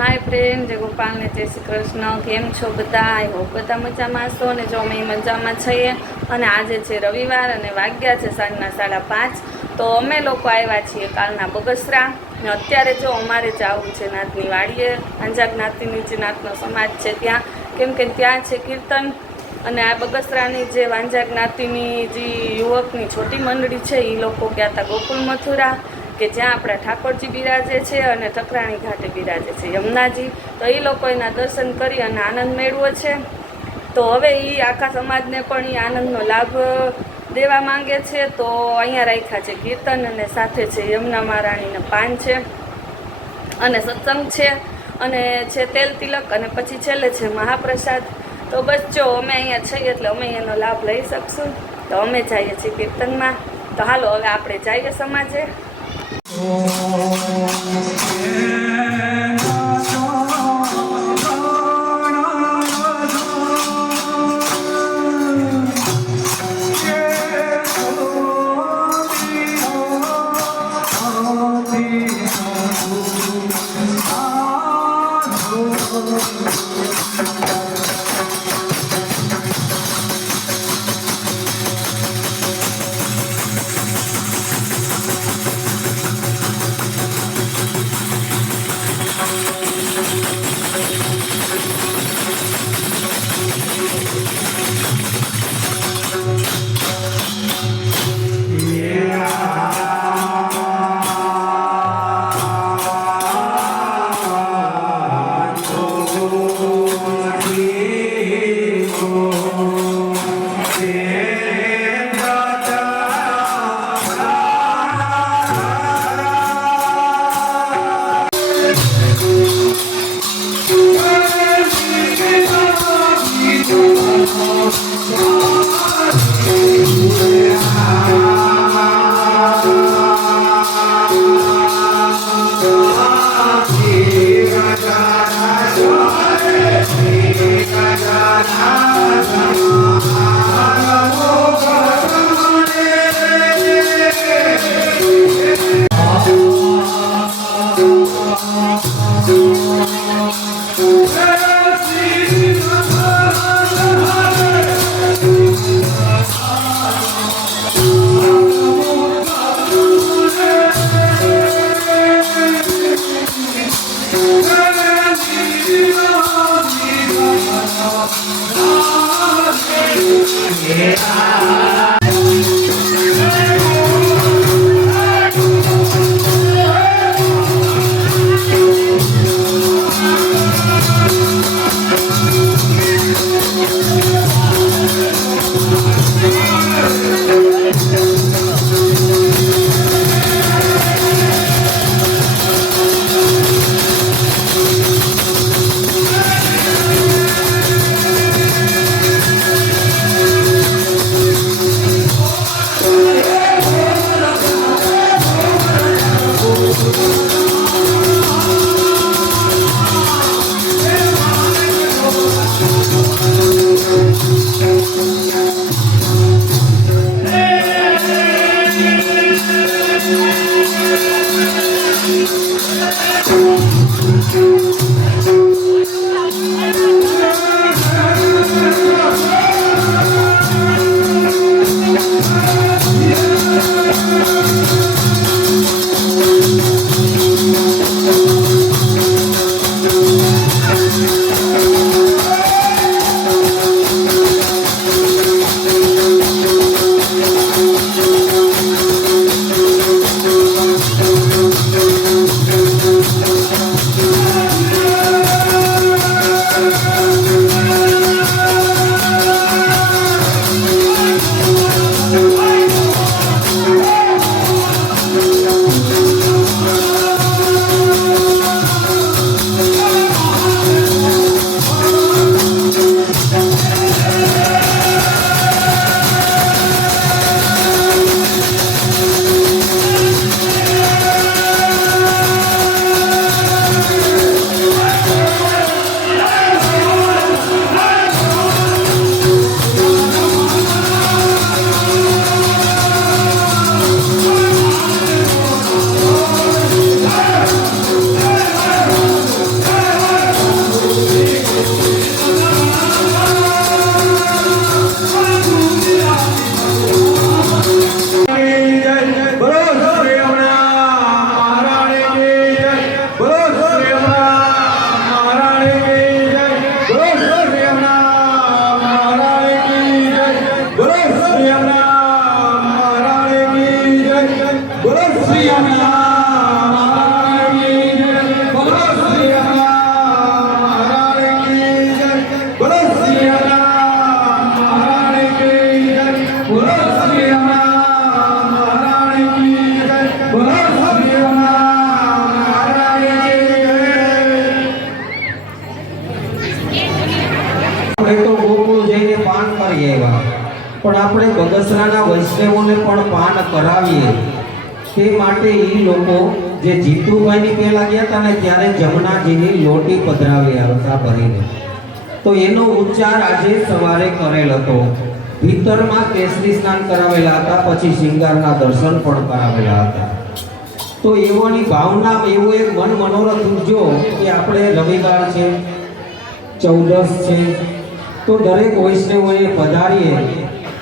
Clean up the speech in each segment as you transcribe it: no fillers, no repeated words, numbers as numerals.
Hi friend, जय गोपाल ने जय श्री कृष्ण। केम छो बधा? आई होप बधा मजामां छो ने जो अमे मजामां छीए। अने आजे छे रविवार अने वाग्या छे सांजना 5:30। तो अमे लोको आव्या छीए कालना बगसरा ने अत्यारे जो अमारे जावुं छे नातनी वाड़ीए। अंजा ज्ञातिनी जे नातनो समाज छे त्यां, केम के त्यां छे कीर्तन। અને આ બગસરાની જે વાંજા જ્ઞાતિની જે યુવકની છોટી મંડળી છે એ લોકો ગયા હતા ગોકુળ મથુરા, કે જ્યાં આપણા ઠાકોરજી બિરાજે છે અને ઠકરાણી ઘાટે બિરાજે છે યમુનાજી. તો એ લોકો એના દર્શન કરી અને આનંદ મેળવો છે. તો હવે એ આખા સમાજને પણ એ આનંદનો લાભ દેવા માંગે છે. તો અહીંયા રાખ્યા છે કીર્તન અને સાથે છે યમુના મહારાણીને પાન છે અને સત્સંગ છે અને છે તેલ તિલક અને પછી છેલ્લે છે મહાપ્રસાદ. તો બસ જો અમે અહીંયા છીએ એટલે અમે એનો લાભ લઈ શકશું. તો અમે જઈએ છીએ કીર્તનમાં. તો હાલો હવે આપણે જઈએ સમાજે. આવી આવ્યા, પણ આપણે બગસરાના વૈષ્ણવોને પણ પાન કરાવીએ તે માટે એ લોકો જે જીતુભાઈની પહેલા ગયા હતા ને ત્યારે જમનાજીની લોટી પધરાવ્યા હતા ભરીને, તો એનો ઉચ્ચાર આજે સવારે કરેલ હતો. ભીતરમાં કેસરી સ્નાન કરાવેલા હતા, પછી શિંગારના દર્શન પણ કરાવેલા હતા. તો એવોની ભાવના, એવો એક મન મનોરથ ઉઠજો કે આપણે રવિવાર છે, 14 છે, તો દરેક વૈષ્ણવોએ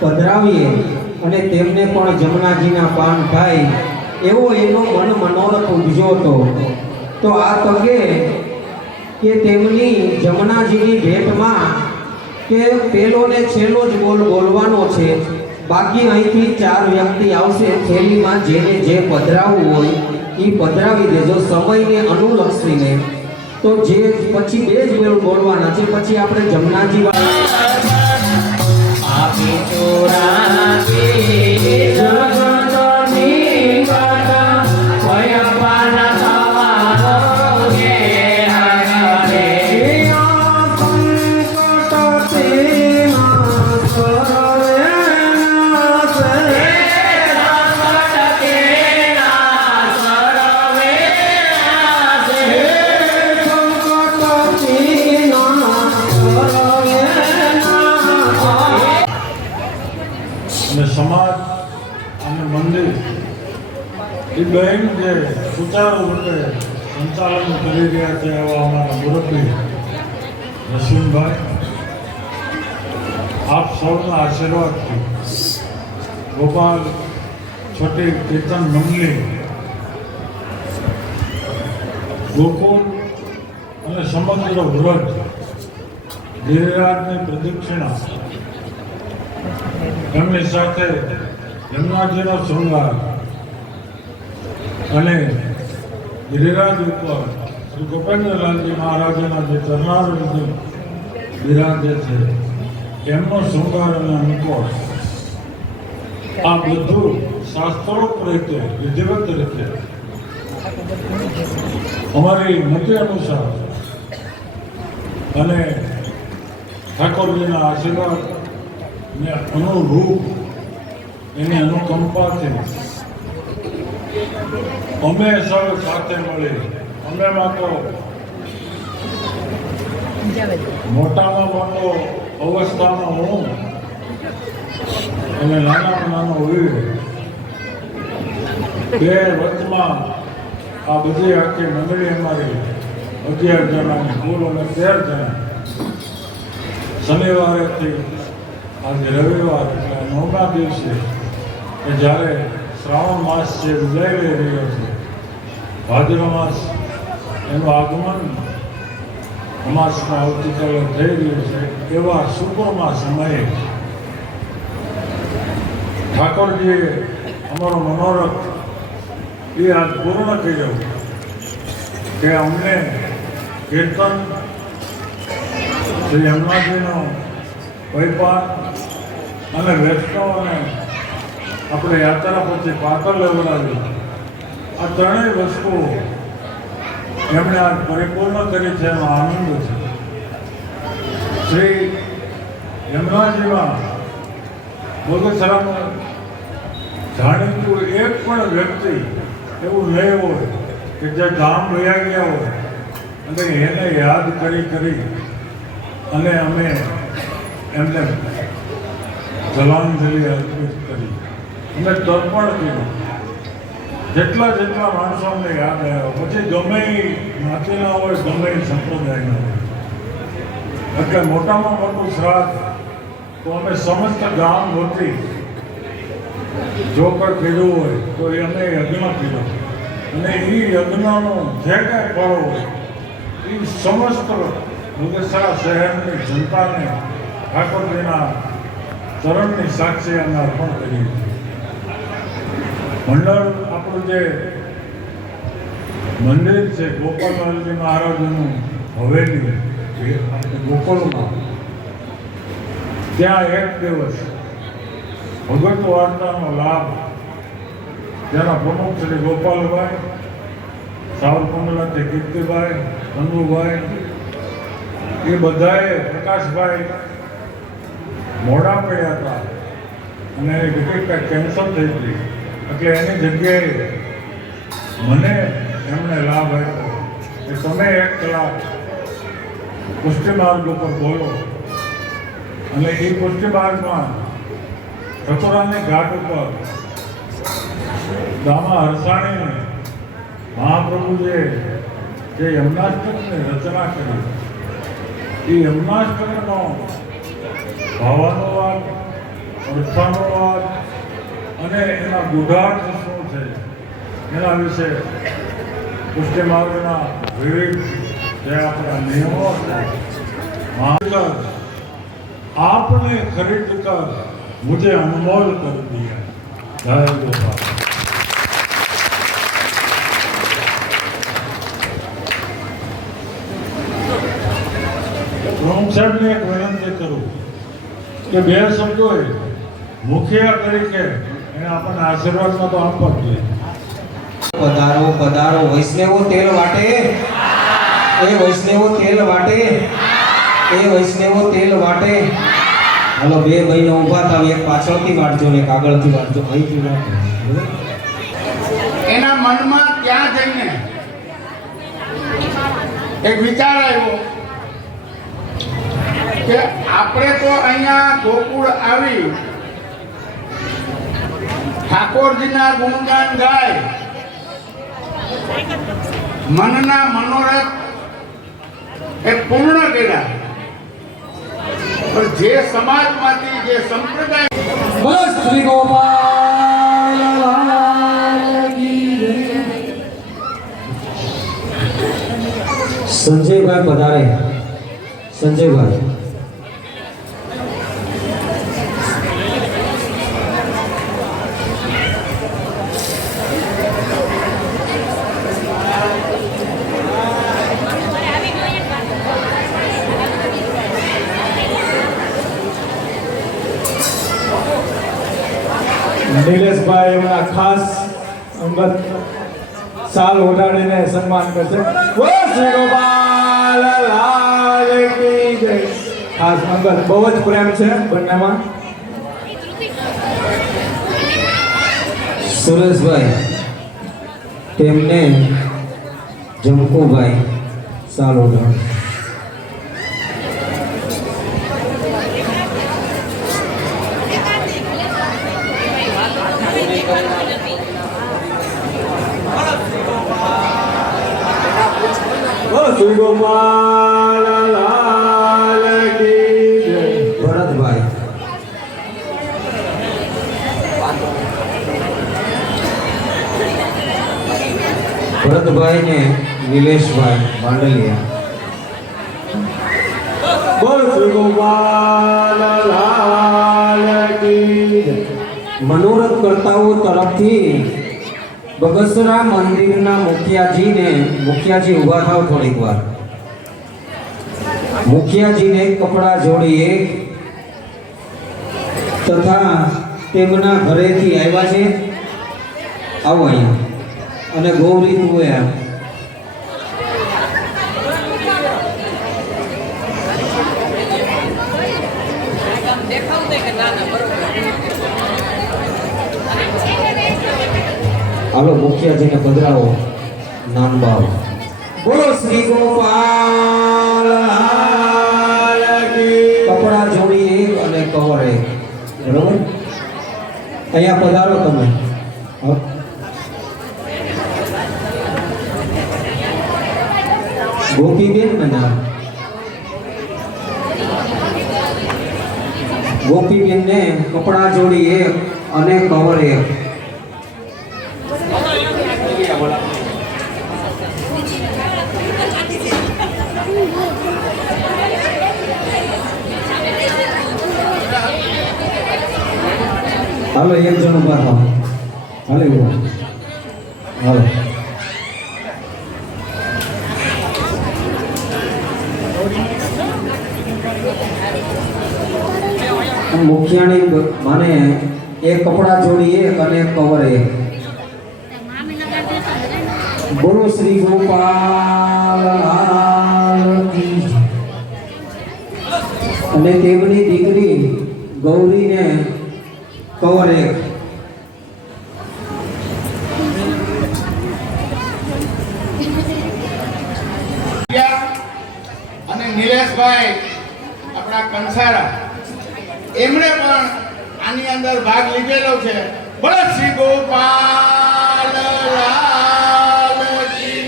પધરાવીએ અને તેમને પણ જમનાજીના પાન થાય એવો એનો મન મનોરથ ઉઠજો હતો. તો આ તકે કે તેમની જમનાજીની ભેટમાં કે પેલો ને છેલ્લો જ બોલ બોલવાનો છે, બાકી અહીંથી 4 વ્યક્તિ આવશે. થેલીમાં જેને જે પધરાવવું હોય એ પધરાવી દેજો સમયને અનુલક્ષીને. તો જે પછી 2 જ બોલ બોલવાના છે, પછી આપણે જમનાજી આપી ચોરાવી જગતની કથા ભયપાના સવારો જે આગળે સમાજ અને મંદિર એ બહેન જે સુચારુ રૂપે સંચાલન કરી રહ્યા છે એવા અમારા મુરબ્બી નસીમભાઈ, આપ સૌના આશીર્વાદથી ગોપાલ છોટી કીર્તન મંડળી, ગોકુળ અને સમગ્ર વ્રત ગિરિરાજની પ્રદક્ષિણા, એમની સાથે યમુનાજીનો શૃંગાર અને ગિરિરાજ ઉપર શ્રી ગોપેન્દ્રલાલજી મહારાજના જે ચરણારવિંદ બિરાજે છે એમનો શૃંગાર અને મુખોટ, આ બધું શાસ્ત્રોક્ત રીતે વિધિવત રીતે અમારી મતિ અનુસાર અને ઠાકોરજીના આશીર્વાદ ને અનુરૂપ એની અનુકંપાથી અમે સૌ સાથે મળી, અમેમાં તો મોટામાં મોટો અવસ્થામાં હું અને નાનામાં નાનો વીર, 2 વચમાં આ બધી આખી મંડળી અમારી 11 જણાની કુલ અને 13 જણા. શનિવારેથી આજે રવિવાર એટલે 9મા દિવસે કે જ્યારે શ્રાવણ માસ છે વિદાય લઈ રહ્યો છે, ભાદ્રવ માસ એનું આગમન અમાસના આવતીકાલે થઈ રહ્યું છે, એવા શુભમાં સમયે ઠાકોરજીએ અમારો મનોરથ એ આજ પૂર્ણ કર્યો કે અમને કીર્તન શ્રી હનુમાનજીનો વૈપાર અને વૈષ્ણવને આપણે યાત્રા પછી પાતળ લેવડાવી, આ 3 વસ્તુઓ એમણે આ પરિપૂર્ણ કરી છે એનો આનંદ છે. શ્રી યમુનાજીમાં બગસરાનું જાણીતું એક પણ વ્યક્તિ એવું નહીં હોય કે જે ગામ વયા ગયા હોય અને એને યાદ કરી અને અમે એમને જલાંજલિ અર્પિત કરી, અમે તર્પણ કર્યું. જેટલા માણસો અમને યાદ આવ્યા, પછી ગમે જ્ઞાતિના હોય, ગમે સંપ્રદાયના હોય, એટલે મોટામાં મોટું શ્રાદ્ધ તો અમે સમસ્ત ગામ વતી જો કોઈ કર્યું હોય તો એ અમે યજ્ઞ કર્યો, અને એ યજ્ઞનું જે કાંઈ ફળ હોય એ સમસ્ત બગસરા શહેરની જનતાને ઠાકોરજીના ચરણની સાક્ષી અમે અર્પણ કરીએ છીએ. મંડળ આપણું જે મંદિર છે ગોપાલલાલજી મહારાજનું હવેલી ગોકુળમાં, ત્યાં 1 દિવસ ભગવત વાર્તાનો લાભ જેના પ્રમુખ શ્રી ગોપાલભાઈ, સાવરકુંડલાથી કીર્તિભાઈ, કંદુભાઈ, એ બધાએ પ્રકાશભાઈ મોડા પડ્યા હતા અને એની ટિકિટ કેન્સલ થઈ હતી, એટલે એની જગ્યાએ મને એમણે લાભ આપ્યો કે તમે 1 કલાક પુષ્ટિ માર્ગ ઉપર બોલો, અને એ પુષ્ટિ માર્ગમાં ઠકોરાની ઘાટ ઉપર દામા હરસાણીને મહાપ્રભુએ જે યમનાષ્ટકની રચના કરી, એ યમનાષ્ટકનો ભાવાનુવાદ, અર્થાનુવાદ અને એના ગૂઢાર્થ શું છે એના વિશે પુષ્ટિ માર્ગના વિવિધ જે આપણા નિયમો છે, आपने खरीद कर मुझे अनमोल कर दिया। जय गोपाल। प्रमुख साहब ने एक विनंती करूं કે 2 શબ્દો મુખ્ય તરીકે એને આપણને આશીર્વાદમાં તો આપવા જ જોઈએ। પધારો પધારો વૈષ્ણવો તેલ વાટે, એ વૈષ્ણવો તેલ વાટે, એ વૈષ્ણવો તેલ વાટે। હાલો 2 બહેનો ઊભા થાવ, એક પાછળથી વાટજો ને એક આગળથી વાટજો, અહીંથી વાટજો। એના મનમાં ત્યાં જઈને એક વિચાર આવ્યો કે આપણે તો અહીંયા ગોકુળ આવી ઠાકોરજીના ગુણગાન ગાય, મનના મનોરથ એ પૂર્ણ કર્યા, પણ જે સમાજમાંથી જે સંપ્રદાય બસ શ્રી ગોપાલ કી જય। સંજયભાઈ પધારે, સંજયભાઈ। નિલેશભાઈ એમના ખાસ અંગત સાલ ઓઢાડીને સન્માન કરશે। બોલો શ્રી ગોપાલ લાલ કી જય। ખાસ અંગત, બહુ જ પ્રેમ છે બંનેમાં। સુરેશભાઈ તેમને જમકુભાઈ સાલ ઓઢાડે। બોલો શ્રી ગોપાલ લાલ કી જય। ભરતભાઈ, ભરતભાઈ ને નિલેશભાઈ માંડલિયા। બોલો શ્રી ગોપાલ લાલ કી જય। મનોરથ કરતાઓ તરફથી બગસરા મંદિરના મુખિયાજી ઊભા થાવ થોડીક વાર। મુખિયાજીને કપડાં જોડીએ તથા તેમના ઘરેથી આવ્યા છે, આવો અહીંયા, અને ગૌરી તું આવ। હાલો મુખિયાજીને પધરાવો નામબાવ। બોલો શ્રી ગોપાલ લાલ કી। કપડા જોડી 1 અને કવર 1, બરોબર? અહીંયા પધારો તમે। ગોપીબેન ને નામ, ગોપીબેન ને કપડા જોડી 1 અને કવર 1। હાલો 1 જણ ઉભા થાવ, હાલે ઉભા, હાલો। મુખિયાણી માને 1 કપડા જોડી 1 અને કવર 1। બોલો શ્રી ગોપાલ લાલ કી જય। અને તેમની દીકરી ગૌરીને કવર એક અને નિલેશભાઈ આપણા કંસારા એમણે પણ આની અંદર ભાગ લીધેલો છે. બોલો શ્રી ગોપાલ લાલ કી.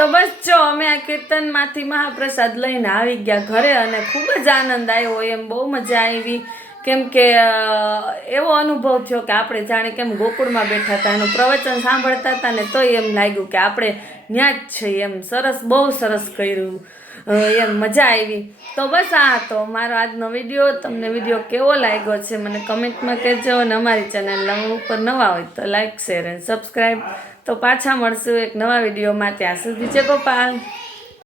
તો બસ જો અમે આ કીર્તનમાંથી મહાપ્રસાદ લઈને આવી ગયા ઘરે અને ખૂબ જ આનંદ આવ્યો. એમ બહુ મજા આવી, કેમ કે એવો અનુભવ થયો કે આપણે જાણે કેમ ગોકુળમાં બેઠા હતા, એનું પ્રવચન સાંભળતા હતા ને તોય એમ લાગ્યું કે આપણે ત્યાં જ છીએ. એમ સરસ, બહુ સરસ કર્યું, એમ મજા આવી. તો બસ આ હતો મારો આજનો વિડીયો. તમને વિડીયો કેવો લાગ્યો છે મને કમેન્ટમાં કહેજો, અને અમારી ચેનલ ઉપર નવા હોય તો લાઈક, શેર અને સબસ્ક્રાઈબ. તો પાછા મળશું એક નવા વિડીયોમાં. ત્યાં સુધી જય ગોપાલ.